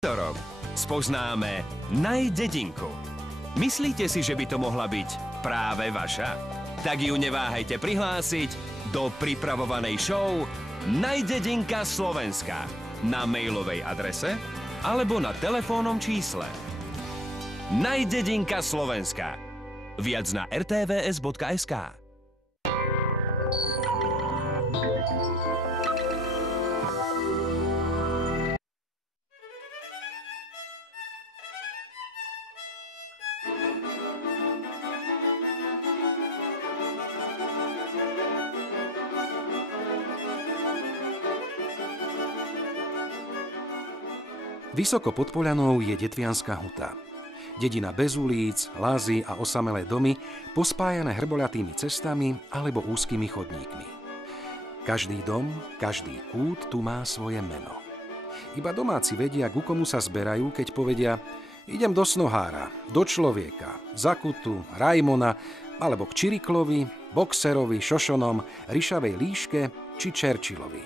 Rok spoznáme Najdedinku. Myslíte si, že by to mohla byť práve vaša? Tak ju neváhajte prihlásiť do pripravovanej show Najdedinka Slovenska na mailovej adrese alebo na telefónnom čísle. Najdedinka Slovenska. Viac na rtvs.sk. Vysoko pod Poľanou je Detvianská huta. Dedina bez ulic, lázy a osamelé domy, pospájané hrboľatými cestami alebo úzkými chodníkmi. Každý dom, každý kút tu má svoje meno. Iba domáci vedia, ku komu sa zberajú, keď povedia: idem do Snohára, do Človeka, Zakutu, Rajmona, alebo k Čiriklovi, Boxerovi, Šošonom, Ryšavej líške či Čerčilovi.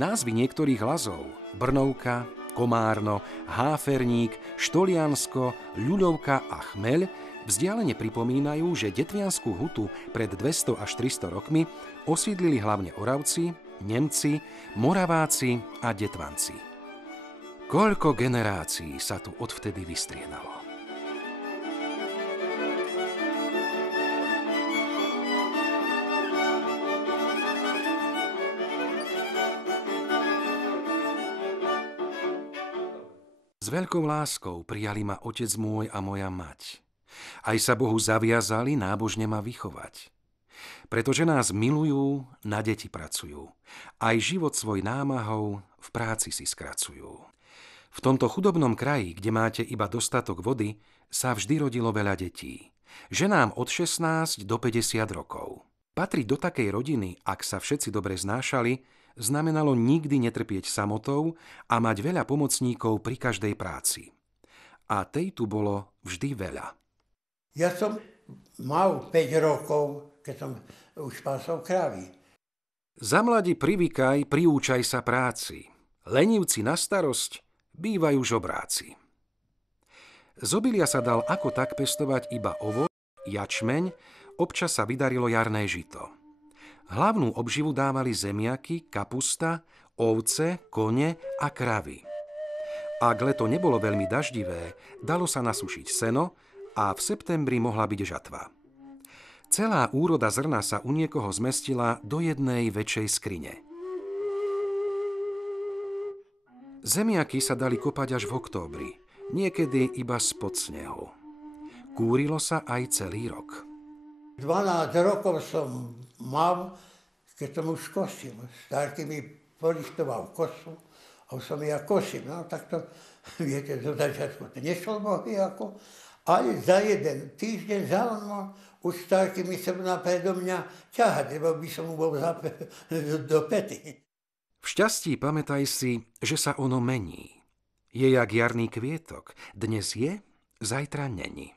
Názvy niektorých lazov, Brnovka, Komárno, Háferník, Štoliansko, Ľuľovka a Chmeľ vzdialene pripomínajú, že Detviansku hutu pred 200 až 300 rokmi osídlili hlavne Oravci, Nemci, Moraváci a Detvanci. Koľko generácií sa tu odvtedy vystriedalo? S veľkou láskou prijali ma otec môj a moja mať. Aj sa Bohu zaviazali nábožne ma vychovať. Pretože nás milujú, na deti pracujú. Aj život svoj námahou v práci si skracujú. V tomto chudobnom kraji, kde máte iba dostatok vody, sa vždy rodilo veľa detí. Ženám od 16 do 50 rokov. Patriť do takej rodiny, ak sa všetci dobre znášali, znamenalo nikdy netrpieť samotou a mať veľa pomocníkov pri každej práci. A tej tu bolo vždy veľa. Ja som mal 5 rokov, keď som už pásol krávy. Za mladí privykaj, priúčaj sa práci. Lenivci na starosť bývajú žobráci. Z obilia sa dal ako tak pestovať iba ovoz, jačmeň, občas sa vydarilo jarné žito. Hlavnú obživu dávali zemiaky, kapusta, ovce, kone a kravy. Ak leto nebolo veľmi daždivé, dalo sa nasušiť seno a v septembri mohla byť žatva. Celá úroda zrna sa u niekoho zmestila do jednej väčšej skrine. Zemiaky sa dali kopať až v októbri, niekedy iba spod snehu. Kúrilo sa aj celý rok. 12 rokov som mal, keď som už kosil. Stárky mi polištoval kosu a už som ja kosil. No tak to, viete, zo začiatku to nešlo bohy ako, ale za jeden týždeň za ono už stárky mi sa predo mňa ťahať, lebo by som mu bol do pety. V šťastí pamätaj si, že sa ono mení. Je jak jarný kvietok. Dnes je, zajtra není.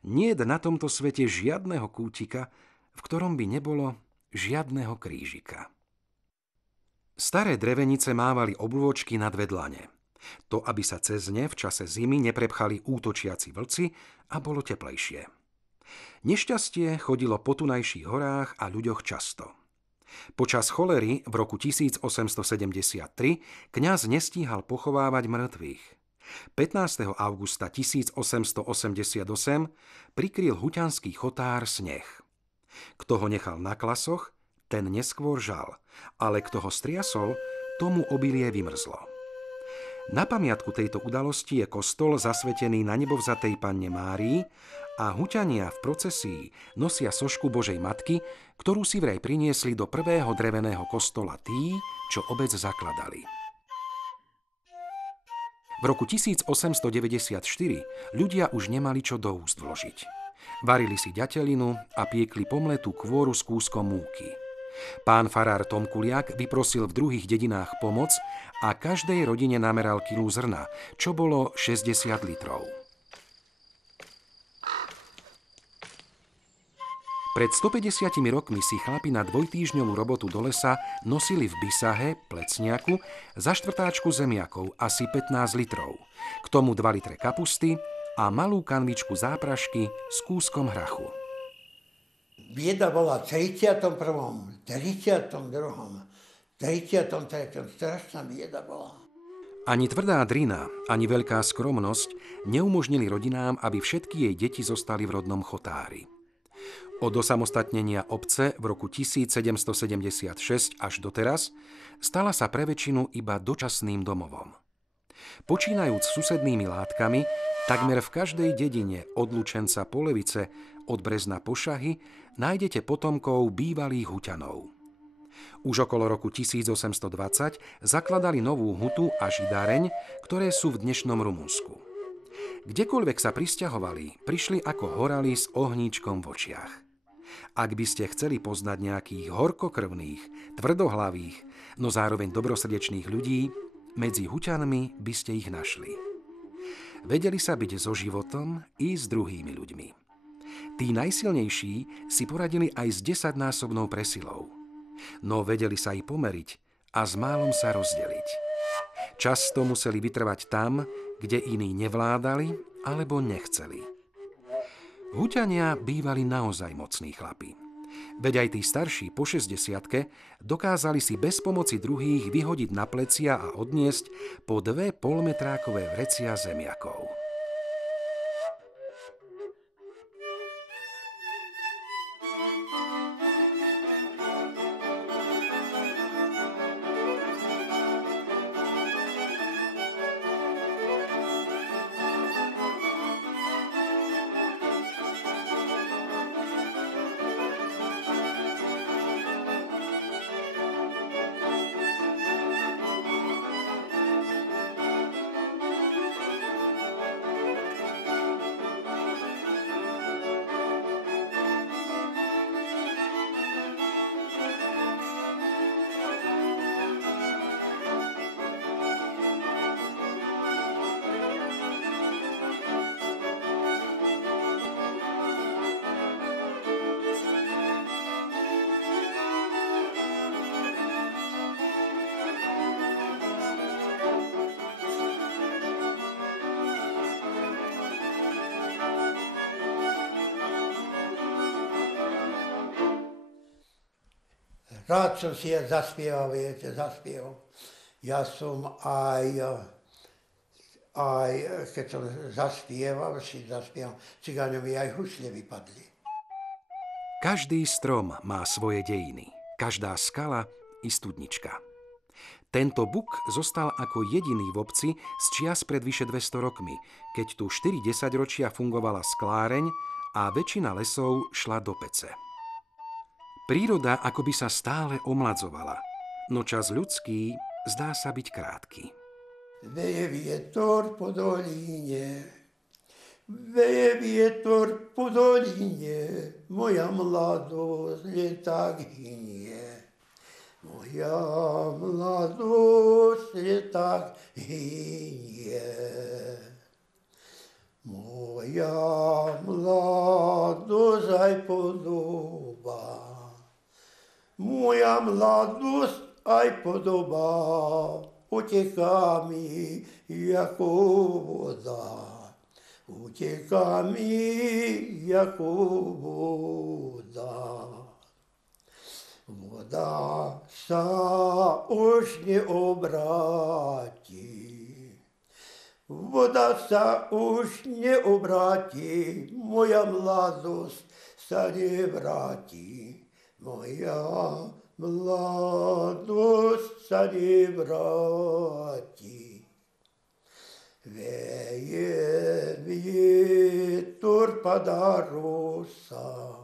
Niet na tomto svete žiadneho kútika, v ktorom by nebolo žiadneho krížika. Staré drevenice mávali oblôčky na dve dlane. To, aby sa cez ne v čase zimy neprepchali útočiaci vlci a bolo teplejšie. Nešťastie chodilo po tunajších horách a ľuďoch často. Počas cholery v roku 1873 kňaz nestíhal pochovávať mŕtvych. 15. augusta 1888 prikryl huťanský chotár sneh. Kto ho nechal na klasoch, ten neskôr žal, ale kto ho striasol, tomu obilie vymrzlo. Na pamiatku tejto udalosti je kostol zasvetený na nebovzatej Panne Márii a huťania v procesii nosia sošku Božej Matky, ktorú si vraj priniesli do prvého dreveného kostola tí, čo obec zakladali. V roku 1894 ľudia už nemali čo do úst vložiť. Varili si ďatelinu a piekli pomletú kôru s kúskom múky. Pán farár Tom Kuliak vyprosil v druhých dedinách pomoc a každej rodine nameral kilu zrna, čo bolo 60 litrov. Pred 150 rokmi si chlapi na dvojtýždňovú robotu do lesa nosili v bisahe, plecniaku, za štvrtáčku zemiakov asi 15 litrov. K tomu 2 litre kapusty a malú kanvičku záprašky s kúskom hrachu. Bieda bola v 31., 32., 33. Strašná bieda bola. Ani tvrdá drina, ani veľká skromnosť neumožnili rodinám, aby všetky jej deti zostali v rodnom Chotári. Od osamostatnenia obce v roku 1776 až doteraz stala sa pre väčšinu iba dočasným domovom. Počínajúc susednými látkami, takmer v každej dedine od Lučenca po Levice, od Brezna po Šahy, nájdete potomkov bývalých Huťanov. Už okolo roku 1820 zakladali novú hutu a židáreň, ktoré sú v dnešnom Rumunsku. Kdekoľvek sa prisťahovali, prišli ako horali s ohníčkom v očiach. Ak by ste chceli poznať nejakých horkokrvných, tvrdohlavých, no zároveň dobrosrdečných ľudí, medzi Huťanmi by ste ich našli. Vedeli sa byť so životom i s druhými ľuďmi. Tí najsilnejší si poradili aj s 10-násobnou presilou. No vedeli sa i pomeriť a s málom sa rozdeliť. Často museli vytrvať tam, kde iní nevládali alebo nechceli. Huťania bývali naozaj mocní chlapi. Veď aj tí starší po 60-ke dokázali si bez pomoci druhých vyhodiť na plecia a odniesť po 2 polmetrákové vrecia zemiakov. Rád som si ja zaspieval, Ja som aj keď som zaspieval, cigáňom mi aj husle vypadli. Každý strom má svoje dejiny, každá skala i studnička. Tento buk zostal ako jediný v obci z čias pred vyše 200 rokmi, keď tu 4 desaťročia fungovala skláreň a väčšina lesov šla do pece. Príroda akoby sa stále omladzovala, no čas ľudský zdá sa byť krátky. Veje vietor po dolíne, veje vietor po dolíne, moja mladosť tak hynie. Moja mladosť tak hynie. Moja mladosť aj podoba. Moja mladosť aj podoba, uteká mi ako voda. Uteká mi ako voda. Voda sa už neobráti. Voda sa už neobráti, moja mladosť sa nevráti. Moja mladosť sa nevráti. Veje vietor, padá rosa.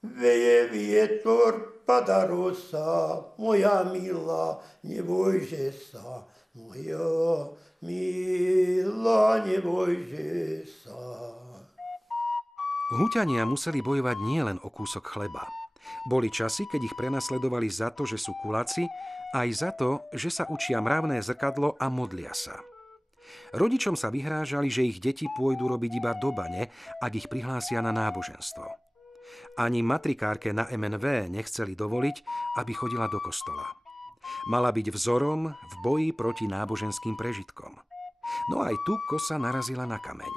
Veje vietor, padá rosa. Moja milá, nebojže sa. Moja milá, nebojže sa. Huťania museli bojovať nielen o kúsok chleba. Boli časy, keď ich prenasledovali za to, že sú kuláci, aj za to, že sa učia mravné zrkadlo a modlia sa. Rodičom sa vyhrážali, že ich deti pôjdu robiť iba do bane, ak ich prihlásia na náboženstvo. Ani matrikárke na MNV nechceli dovoliť, aby chodila do kostola. Mala byť vzorom v boji proti náboženským prežitkom. No aj tu kosa narazila na kameň.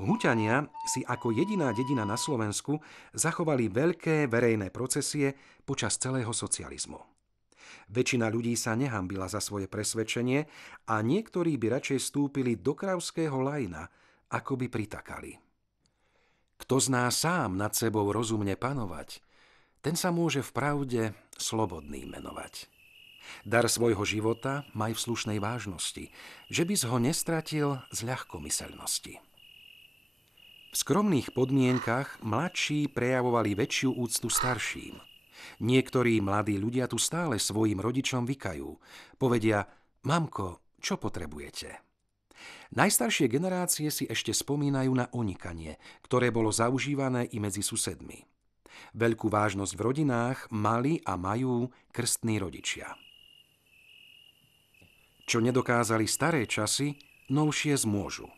Huťania si ako jediná dedina na Slovensku zachovali veľké verejné procesie počas celého socializmu. Väčšina ľudí sa nehambila za svoje presvedčenie a niektorí by radšej stúpili do kravského lajna, ako by pritakali. Kto zná sám nad sebou rozumne panovať, ten sa môže v pravde slobodný menovať. Dar svojho života maj v slušnej vážnosti, že by ho nestratil z ľahkomyselnosti. V skromných podmienkach mladší prejavovali väčšiu úctu starším. Niektorí mladí ľudia tu stále svojim rodičom vykajú. Povedia, mamko, čo potrebujete? Najstaršie generácie si ešte spomínajú na onikanie, ktoré bolo zaužívané i medzi susedmi. Veľkú vážnosť v rodinách mali a majú krstní rodičia. Čo nedokázali staré časy, novšie zmôžu.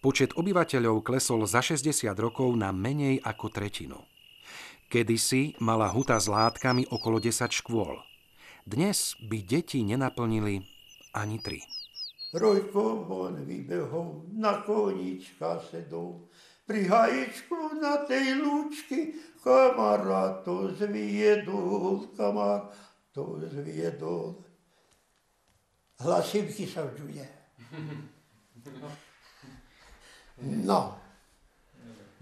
Počet obyvateľov klesol za 60 rokov na menej ako tretinu. Kedysi mala huta s látkami okolo 10 škôl. Dnes by deti nenaplnili ani 3. Rojko von vybehol, na koníčka sedol, pri hajíčku na tej lúčky, kamarát to zviedol. Hlasivky sa vžuje. No,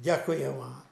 ďakujem vám.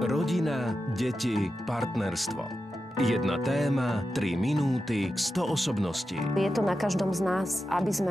Rodina, deti, partnerstvo. Jedna téma, 3 minúty, 100 osobností. Je to na každom z nás, aby sme